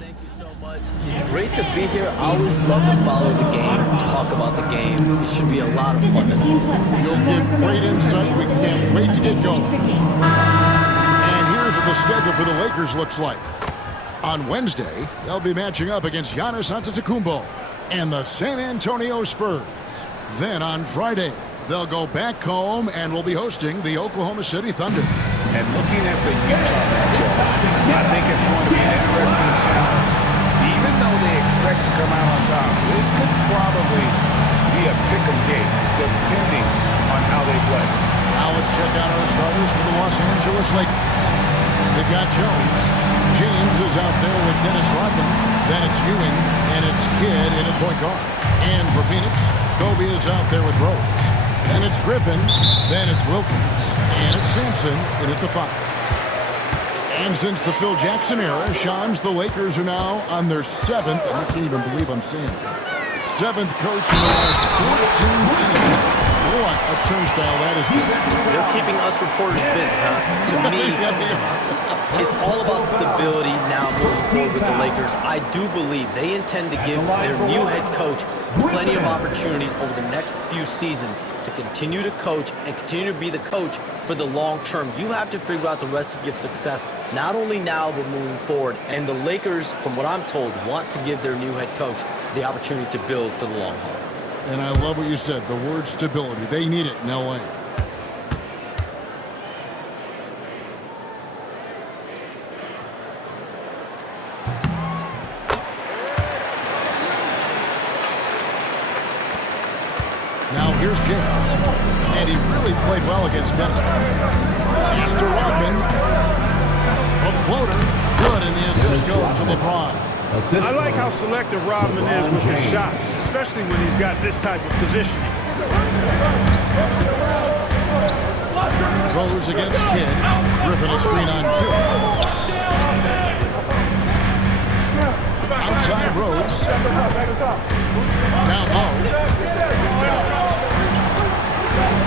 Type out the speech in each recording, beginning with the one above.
Thank you so much. It's great to be here. I always love to follow the game, talk about the game. It should be a lot of fun tonight. You'll get great insight. We can't wait to get going. And here's what the schedule for the Lakers looks like. On Wednesday, they'll be matching up against Giannis Antetokounmpo and the San Antonio Spurs. Then on Friday, they'll go back home and will be hosting the Oklahoma City Thunder. And looking at the Utah matchup, I think it's going to be an interesting challenge. Even though they expect to come out on top, this could probably be a pick-em game, depending on how they play. Now let's check out our starters for the Los Angeles Lakers. They've got Jones. James is out there with Dennis Rodman. Then it's Ewing, and it's Kidd in at point guard. And for Phoenix, Kobe is out there with Rose. Then it's Griffin, then it's Wilkins, and it's Sampson in at the 5. And since the Phil Jackson era, Shams, the Lakers are now on their 7th, I can't even believe I'm saying that, 7th coach in the last 14 seasons. What a turnstile that is. They're keeping us reporters busy, huh? To me, it's all about stability now moving forward with the Lakers. I do believe they intend to give their new head coach plenty of opportunities over the next few seasons to continue to coach and continue to be the coach for the long term. You have to figure out the recipe of success, not only now but moving forward. And the Lakers, from what I'm told, want to give their new head coach the opportunity to build for the long haul. And I love what you said, the word stability. They need it in L.A. Now here's James. And he really played well against Denver. Pass to Rodman. A floater. Good, and the assist goes to LeBron. I like how selective Rodman is with his shots, especially when he's got this type of positioning. Rose against Kidd. Griffin a screen on Q. Outside Rose. Down low.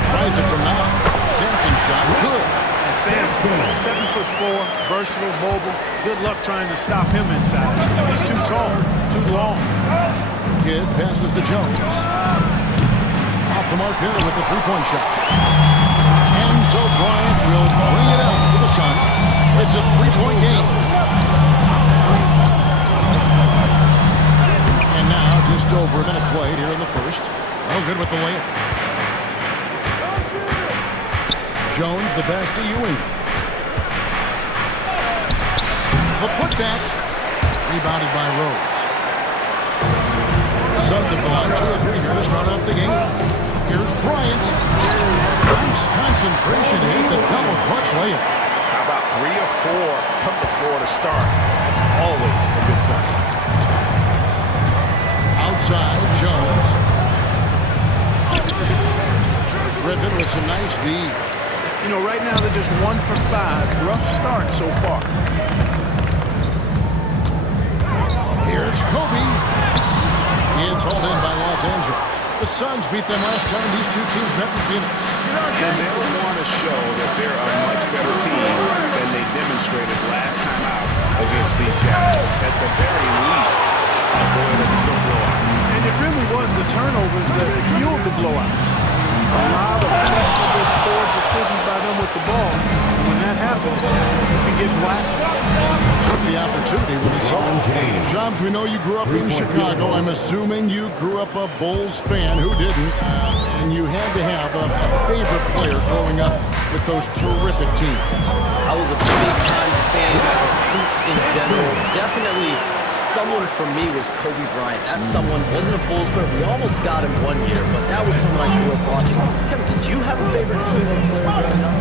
Tries it from now. Sampson shot. Good. Sampson, 7'4", versatile, mobile. Good luck trying to stop him inside. He's too tall, too long. Kidd passes to Jones. Off the mark there with the three-point shot. And so Bryant will bring it out for the Suns. It's a three-point game. And now just over a minute played here in the first. No good with the layup. Jones, the pass to Ewing. The putback. Rebounded by Rose. The Suns have gone 2 or 3 here to start out the game. Here's Bryant. Nice concentration hit, the double clutch layup. How about 3 or 4 from the floor to start? That's always a good sign. Outside, Jones. Griffin with some nice D. You know, right now they're just 1 for 5. Rough start so far. Here's Kobe. It's hauled in by Los Angeles. The Suns beat them last time these two teams met in Phoenix. And they'll want to show that they're a much better team than they demonstrated last time out against these guys. At the very least, avoid a blowout. And it really was the turnovers that fueled the blowout. A lot of questionable, poor decisions by them with the ball. And when that happens, you can get blasted. Took the opportunity when he saw it. Shams, we know you grew up in Chicago. I'm assuming you grew up a Bulls fan. Who didn't? And you had to have a favorite player growing up with those terrific teams. I was a big-time fan of hoops in general. Definitely someone for me was Kobe Bryant. That's someone, wasn't a Bulls player. We almost got him one year, but that was someone I grew up watching. Kevin, did you have a favorite team or player growing up?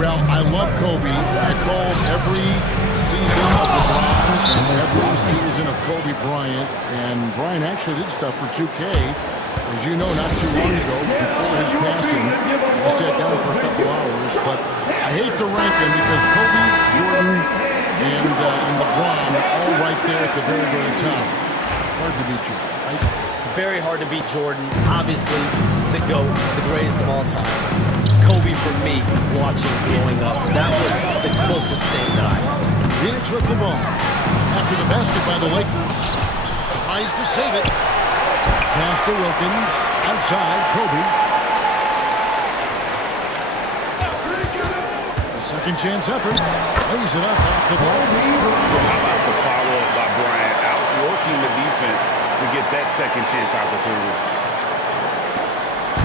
Well, I love Kobe. I called every season of LeBron and every season of Kobe Bryant. And Bryant actually did stuff for 2K. As you know, not too long ago, before his passing, I sat down for a couple hours. But I hate to rank him because Kobe, Jordan, and LeBron are all right there at the very, very top. Hard to beat you, right? Very hard to beat Jordan. Obviously, the GOAT, the greatest of all time. Kobe for me, watching growing up. That was the closest thing that I had. Phoenix with the ball. After the basket by the Lakers. Tries to save it. Pass to Wilkins. Outside, Kobe. A second chance effort. Lays it up off the glass. How about the follow-up by Bryant, outworking the defense to get that second chance opportunity.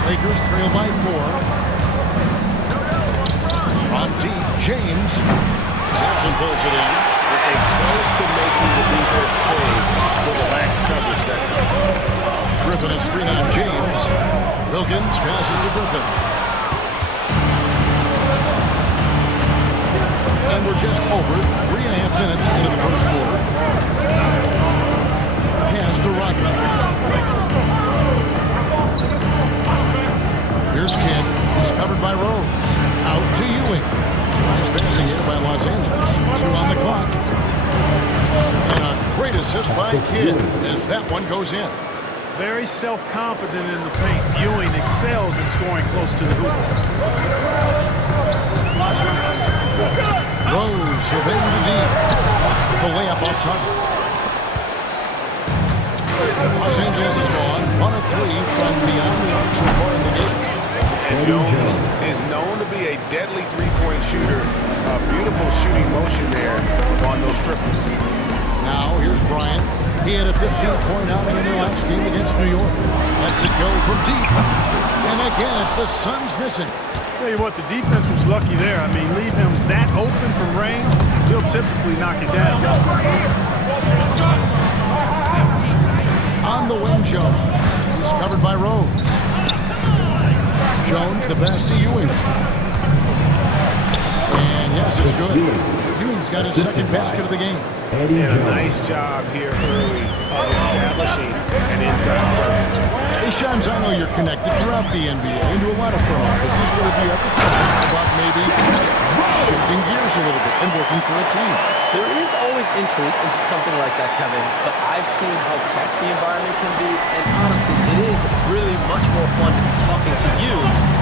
Lakers trail by 4. From deep, James. Sampson pulls it in. And close to making the defense pay for the lax coverage that time. Griffin a screen on James. Wilkins passes to Griffin. And we're just over 3.5 minutes into the first quarter. Pass to Rodman. Here's Kidd. He's covered by Rose. Out to Ewing. Nice passing here by Los Angeles. 2 on the clock. And a great assist by Kidd as that one goes in. Very self-confident in the paint. Ewing excels in scoring close to the hoop. Rose surveying the deep. The layup off target. Los Angeles is gone. 1 of 3 from beyond the arc so far in the game. And Jones is known to be a deadly three-point shooter. A beautiful shooting motion there on those triples. Now here's Bryant. He had a 15-point outing in their last game against New York. Lets it go from deep. And again, it's the Suns missing. Tell you what, the defense was lucky there. I mean, leave him that open from range, he'll typically knock it down. On the wing, Jones. He's covered by Rose. Jones, the pass to Ewing. And yes, it's good. Ewing's got his second basket of the game. And a nice job here early of establishing an inside presence. Hey, Shams, I know you're connected throughout the NBA into a lot of front offices, but have you ever thought about maybe shifting gears a little bit and working for a team? There is always intrigue into something like that, Kevin, but I've seen how tough the environment can be, and honestly, it is really much more fun to be talking to you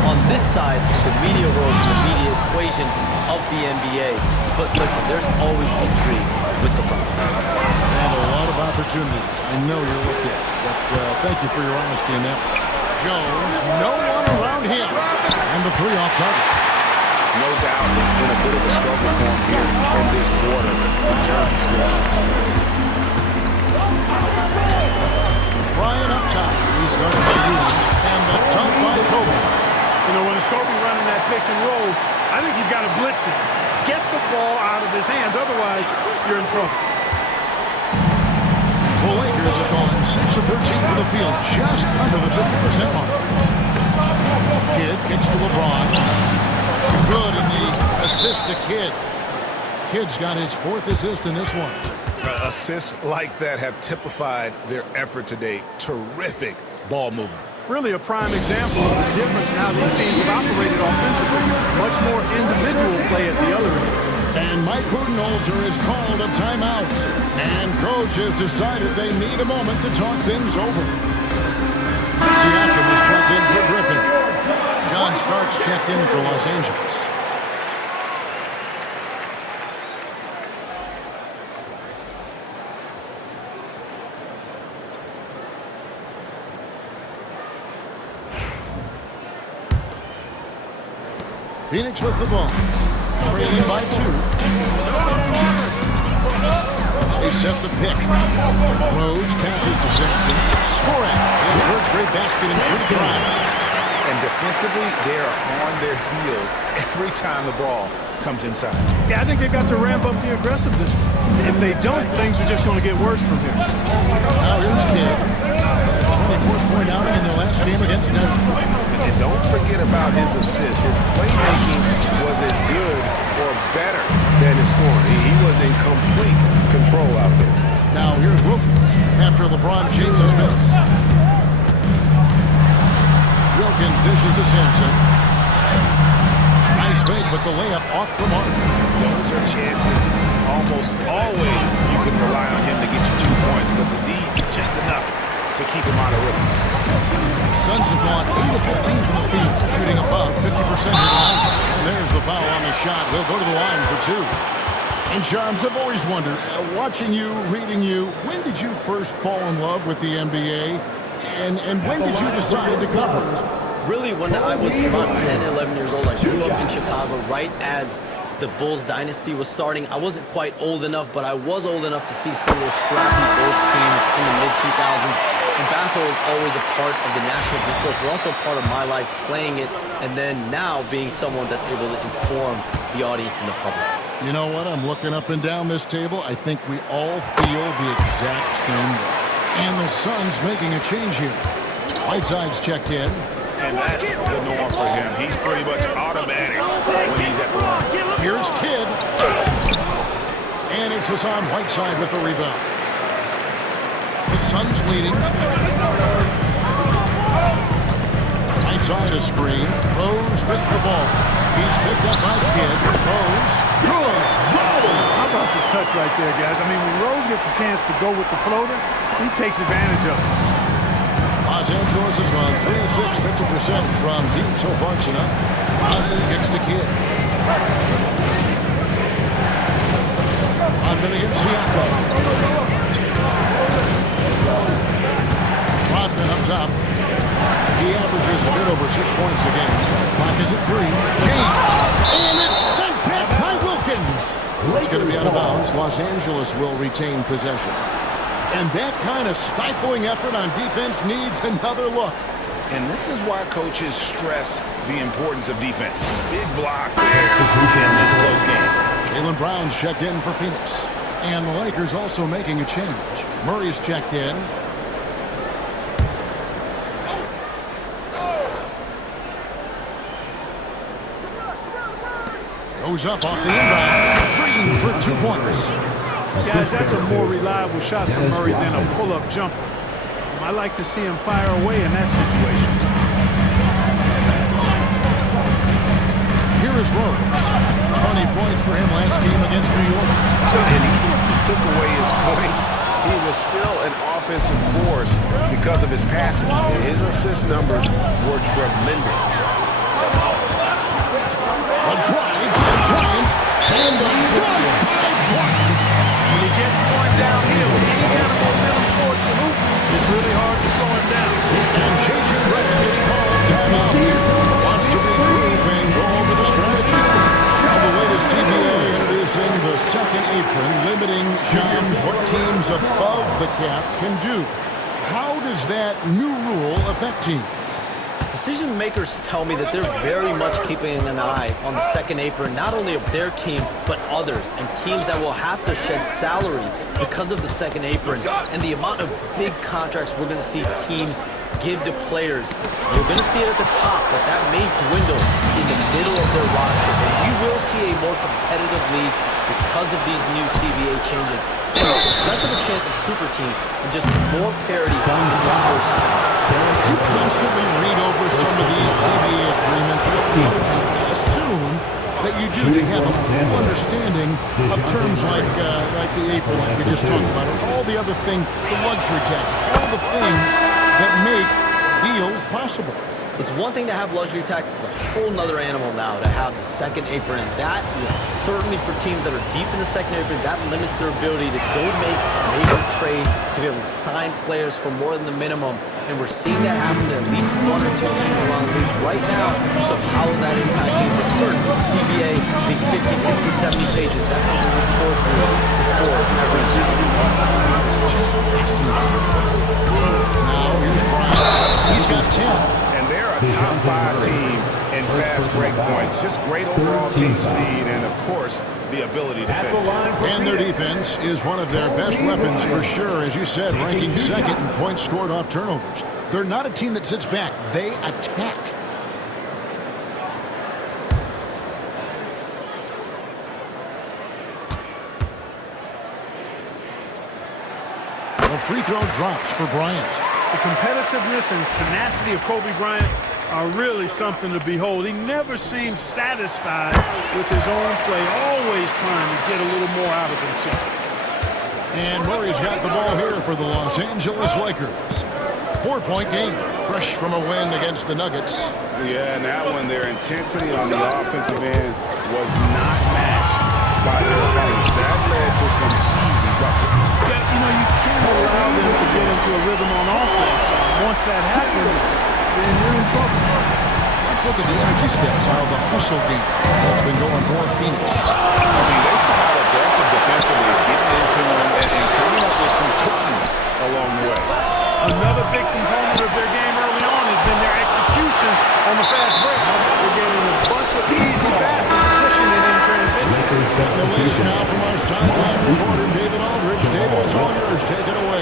on this side of the media world, the media equation of the NBA. But listen, there's always intrigue with the front. And a lot of opportunities. I know you're looking at, but thank you for your honesty in that. Jones, no one around him. And the 3 off target. No doubt it's been a bit of a struggle for him here in this quarter in terms of scoring. Bryant up top. He's guarded by Ewing. And the dunk by Kobe. You know, when it's Kobe running that pick and roll, I think you've got to blitz him. Get the ball out of his hands, otherwise you're in trouble. The Lakers have gone 6 of 13 for the field, just under the 50% mark. Kidd kicks to LeBron. Good in the assist to Kidd. Kidd's got his 4th assist in this one. Assists like that have typified their effort today. Terrific ball movement. Really a prime example of the difference in how these teams have operated offensively. Much more individual play at the other end. And Mike Budenholzer has called a timeout. And coach has decided they need a moment to talk things over. Siakam is checked in for Griffin. John Starks checked in for Los Angeles. Phoenix with the ball. Trailing by 2. They set the pick. Rose passes to Sampson. Scoring. His third straight basket in 3 tries. And defensively, they are on their heels every time the ball comes inside. Yeah, I think they got to ramp up the aggressiveness. If they don't, things are just going to get worse from here. Now here's Kidd. 24th point outing in their last game against Denver. And don't forget about his assists. His playmaking was as good or better than his scoring. He was in complete control out there. Now here's Wilkins after LeBron James's miss. Wilkins dishes to Sampson. Nice fake, but the layup off the mark. Those are chances almost always you can rely on him to get you 2 points, but the D, just enough to keep him out of rhythm. Suns have gone 8 of 15 from the field, shooting above 50% of the line. And there's the foul on the shot. He'll go to the line for 2. And Shams, I've always wondered, watching you, reading you, when did you first fall in love with the NBA? And when did you decide to cover it? Really, when I was about 10, 11 years old, I grew up in Chicago right as the Bulls dynasty was starting. I wasn't quite old enough, but I was old enough to see some of those scrappy Bulls teams in the mid-2000s. And basketball was always a part of the national discourse, but also part of my life playing it, and then now being someone that's able to inform the audience and the public. You know what? I'm looking up and down this table. I think we all feel the exact same way. And the Suns making a change here. Whiteside's checked in. And that's the norm for him. He's pretty much automatic when he's at the line. Here's Kidd. And it's Hassan Whiteside with the rebound. The Suns leading. Whiteside a screen. Rose with the ball. He's picked up by Kidd. Rose. Good. How about the touch right there, guys? I mean, when Rose gets a chance to go with the floater, he takes advantage of it. Los Angeles has gone 3 of 6, 50% from deep so far tonight. Rodman gets to Kidd. Rodman against Siakam. Rodman up top. He averages a bit over 6 points a game. Clock is at 3. James. And it's sent back by Wilkins. It's going to be out of bounds. Los Angeles will retain possession. And that kind of stifling effort on defense needs another look. And this is why coaches stress the importance of defense. Big block there in this close game. Jaylen Brown's checked in for Phoenix. And the Lakers also making a change. Murray's checked in. Goes up off the inbound. Green for 2 points. Guys, that's a more reliable shot from Murray than a pull-up jumper. I like to see him fire away in that situation. Here is Rose. 20 points for him last game against New York. And even if he took away his points, he was still an offensive force because of his passing. His assist numbers were tremendous. A drive to the Bryant. And a dunk by Bryant. When he gets going downhill with any kind of momentum towards the hoop, it's really hard to slow him down. And J.J. Redick is called timeout. Wants to regroup and go over the strategy. Now the latest CBA introducing the second apron, limiting Shams what teams above the cap can do. How does that new rule affect teams? Decision makers tell me that they're very much keeping an eye on the second apron, not only of their team, but others, and teams that will have to shed salary because of the second apron and the amount of big contracts we're going to see teams give to players. We're going to see it at the top, but that may dwindle in the middle of their roster. But we will see a more competitive league because of these new CBA changes. And less of a chance of super teams and just more parity in the sports team. You constantly read over some of these CBA agreements. Assume that you do have a full understanding of terms like the apron, like we just talked about, or all the other things, the luxury tax, all the things that make deals possible. It's one thing to have luxury tax. It's a whole nother animal now to have the second apron. And that, certainly for teams that are deep in the second apron, that limits their ability to go make major trades, to be able to sign players for more than the minimum. And we're seeing that happen to at least 1 or 2 teams around the league right now. So how is that impacting the certainly CBA being 50, 60, 70 pages? That's something we report through before every season. Now here's Bryant. He's got 10. And they're a top 5 team in fast break points. Just great overall team speed and, of course, the ability to finish. And their defense is one of their best weapons for sure. As you said, ranking second in points scored off turnovers. They're not a team that sits back. They attack. The free throw drops for Bryant. The competitiveness and tenacity of Kobe Bryant are really something to behold. He never seems satisfied with his own play, always trying to get a little more out of himself. And Murray's got the ball here for the Los Angeles Lakers. 4-point game, fresh from a win against the Nuggets. Yeah, and that one, their intensity on the offensive end was not matched by their opponent. That led to some easy buckets. Yeah, you know, you can't allow them to get into a rhythm on offense. Once that happens, then you're in trouble. Let's look at the energy stats, how the hustle game has been going for Phoenix. I mean, they come out aggressive defensively, getting into them and coming up with some cookies along the way. Another big component of their game early on has been their execution on the fast break. They're getting a bunch of easy passes, pushing it in transition. The latest now from our sideline reporter, David Aldridge. David, it's all yours. Take it away.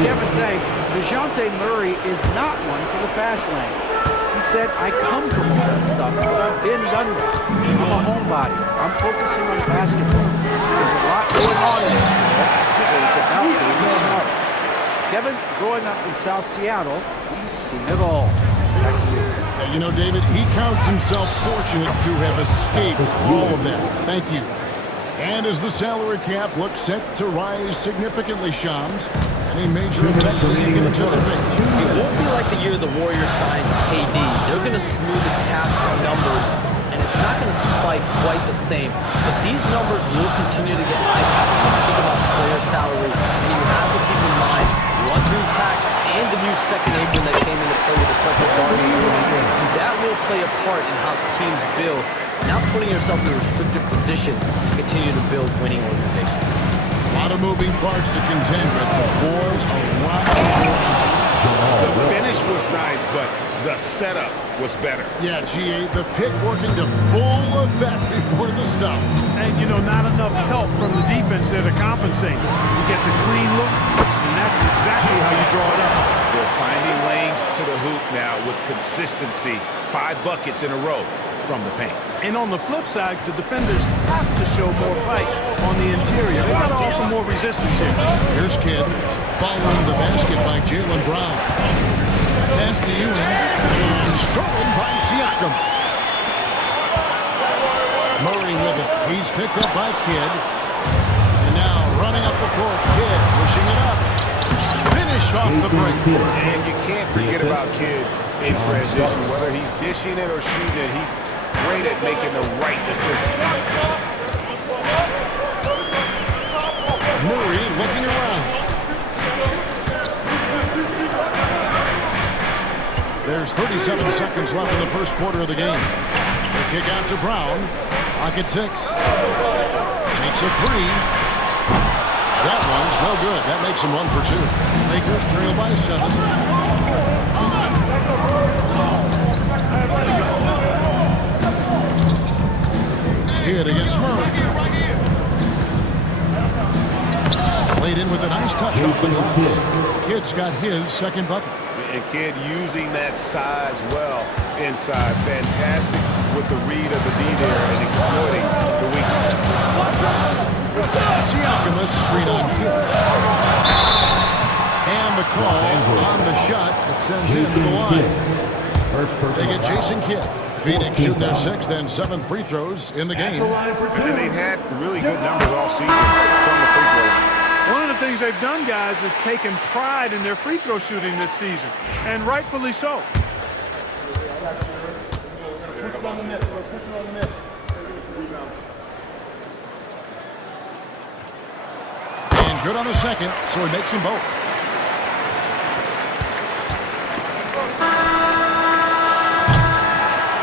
Kevin, thanks. DeJounte Murray is not one for the fast lane. He said, I come from all that stuff, but I've been done that. I'm a homebody. I'm focusing on basketball. There's a lot going on in this world, so it's about being smart. Kevin, growing up in South Seattle, he's seen it all. Back to you. You know, David, he counts himself fortunate to have escaped all of that. Thank you. And as the salary cap looks set to rise significantly, Shams, any major effects that you can anticipate? It won't be like the year the Warriors signed KD. They're going to smooth the cap numbers, and it's not going to spike quite the same. But these numbers will continue to get eye-popping when you think about player salary, and you have to keep in mind luxury tax and the new second apron that came into play with the collective bargaining agreement. That will play a part in how teams build, not putting yourself in a restrictive position to continue to build winning organizations. A lot of moving parts to contend with, but boy, a lot of The finish was nice, but the setup was better. Yeah, GA, the pick working to full effect before the stuff. And, you know, not enough help from the defense there to compensate. He gets a clean look, and that's exactly how you draw it up. They're finding lanes to the hoop now with consistency. 5 buckets in a row from the paint. And on the flip side, the defenders have to show more fight on the interior. They got to offer more resistance here. Here's Kidd following the basket by Jaylen Brown. Pass to Ewing and stolen by Siakam. Murray with it. He's picked up by Kidd. And now running up the court, Kidd pushing it up. Finish off the break. And you can't forget about Kidd in transition. Whether he's dishing it or shooting it, he's great at making the right decision. Murray looking around. There's 37 seconds left in the first quarter of the game. The kick out to Brown. Clock at 6. Takes a 3. That one's no good. That makes him 1 for 2. Lakers trail by 7. Kidd against Murray. Played in with a nice touch off the glass. Kidd's got his second bucket. And Kidd using that size well inside. Fantastic with the read of the D there and exploiting the weakness. Siakam, a screen on Kidd. And the call on the shot that sends him to the line. They get Jason Kidd. Phoenix shoot their 6th and 7th free throws in the game. And they've had really good numbers all season from the free throw line. One of the things they've done, guys, is taken pride in their free throw shooting this season, and rightfully so. And good on the second, so he makes them both.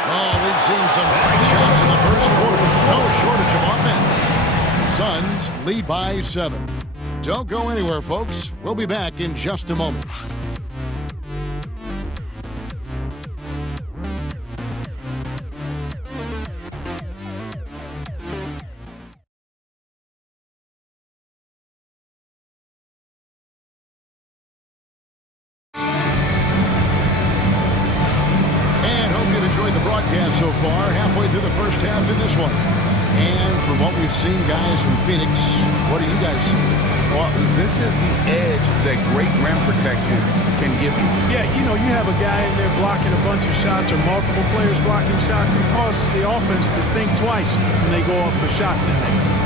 Oh, we've seen some bright shots in the first quarter. No shortage of offense. Suns lead by 7. Don't go anywhere, folks. We'll be back in just a moment. And hope you've enjoyed the broadcast so far. Halfway through the first half in this one. And from what we've seen, guys, from Phoenix, what do you guys see? Well, this is the edge that great rim protection can give you. Yeah, you know, you have a guy in there blocking a bunch of shots or multiple players blocking shots. It causes the offense to think twice when they go up for shots in there.